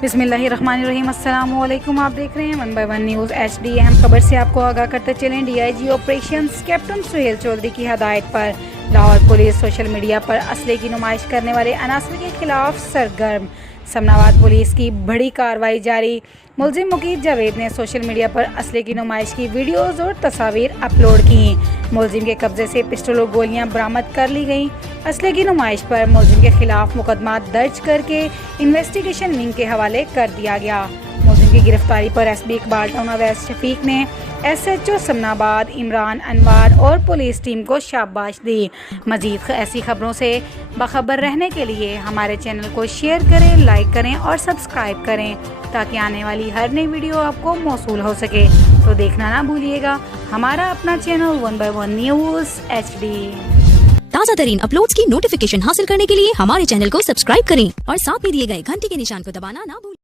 बिस्मिल्लाहिर्रहमानिर्रहीम। अस्सलाम वालेकुम। आप देख रहे हैं 1 बाय 1 न्यूज़ HD। अहम खबर से आपको आगाह करते चलें। DIG operations captain Suhail Chaudhary की हदायत पर लाहौर पुलिस सोशल मीडिया पर असले की नुमाइश करने वाले अनासर के खिलाफ सरगर्म। समनाबाद पुलिस की बड़ी कार्रवाई जारी। मुलजिम मुकीद जावेद ने सोशल मीडिया पर असले की नुमाइश की वीडियोज़ और तस्वीर अपलोड की। मुलजिम के कब्जे से पिस्टल और गोलियां बरामद कर ली गईं। असले की नुमाइश पर मुलजिम के खिलाफ मुकदमा दर्ज करके इन्वेस्टिगेशन विंग के हवाले कर दिया गया। मुलजिम की गिरफ्तारी पर SB इकबाल टाउन अवैस शफीक ने SHO समनाबाद इमरान अनवार और पुलिस टीम को शाबाश दी। मजीद ऐसी खबरों से बाखबर रहने के लिए हमारे चैनल को शेयर करें, लाइक करें और सब्सक्राइब करें ताकि आने वाली हर नई वीडियो आपको मौसूल हो सके। तो देखना ना भूलिएगा हमारा अपना चैनल 1 बाय 1 न्यूज़ HD। ताज़ा तरीन अपलोड्स की नोटिफिकेशन हासिल करने के लिए हमारे चैनल को सब्सक्राइब करें और साथ में दिए गए घंटी के निशान को दबाना ना भूलें।